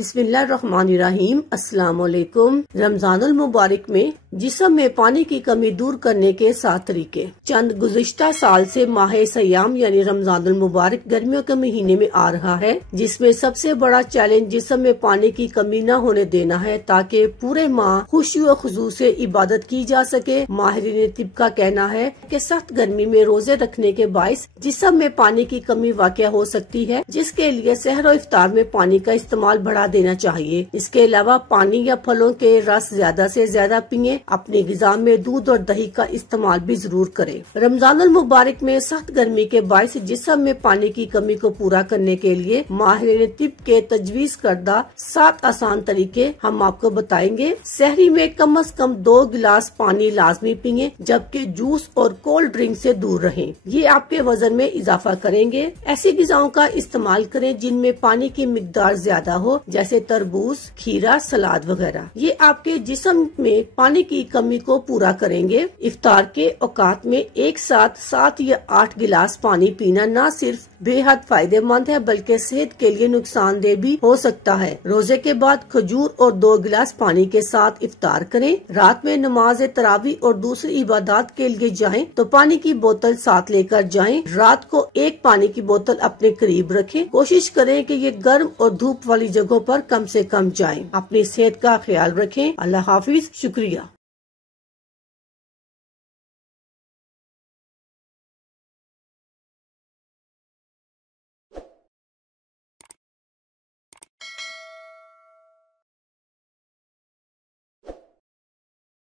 बिस्मिल्लाहिर्रहमानिर्रहीम। अस्सलाम वालेकुम। रमजानुल मुबारक में जिस्म में पानी की कमी दूर करने के 7 तरीके। चंद गुज़िश्ता साल से माह सयाम यानी रमजानुल मुबारक गर्मियों के महीने में आ रहा है, जिसमें सबसे बड़ा चैलेंज जिस्म में पानी की कमी न होने देना है, ताकि पूरे माह खुशी और खुशू से इबादत की जा सके। माहिरीन तिब का कहना है कि सख्त गर्मी में रोजे रखने के बाइस जिस्म में पानी की कमी वाक़या हो सकती है, जिसके लिए सहर और इफ्तार में पानी का इस्तेमाल बढ़ा देना चाहिए। इसके अलावा पानी या फलों के रस ज्यादा से ज्यादा पिए। अपनी ग़िज़ा में दूध और दही का इस्तेमाल भी जरूर करें। रमजानुल मुबारक में सख्त गर्मी के बाइस जिस्म में पानी की कमी को पूरा करने के लिए माहिरीन तिब के तजवीज करदा 7 आसान तरीके हम आपको बताएंगे। सहरी में कम से कम 2 गिलास पानी लाजमी पिए, जबकि जूस और कोल्ड ड्रिंक से दूर रहें। ये आपके वजन में इजाफा करेंगे। ऐसी ग़िज़ाओं का इस्तेमाल करें जिनमें पानी की मिकदार ज्यादा हो, जैसे तरबूज, खीरा, सलाद वगैरह। ये आपके जिस्म में पानी की कमी को पूरा करेंगे। इफ्तार के औकात में एक साथ 7 या 8 गिलास पानी पीना न सिर्फ बेहद फायदेमंद है, बल्कि सेहत के लिए नुकसानदेह भी हो सकता है। रोजे के बाद खजूर और 2 गिलास पानी के साथ इफ्तार करें। रात में नमाज तरावी और दूसरी इबादत के लिए जाएं तो पानी की बोतल साथ लेकर जाएं। रात को एक पानी की बोतल अपने करीब रखें। कोशिश करें कि ये गर्म और धूप वाली जगहों पर कम से कम जाएं। अपनी सेहत का ख्याल रखें। अल्लाह हाफिज। शुक्रिया।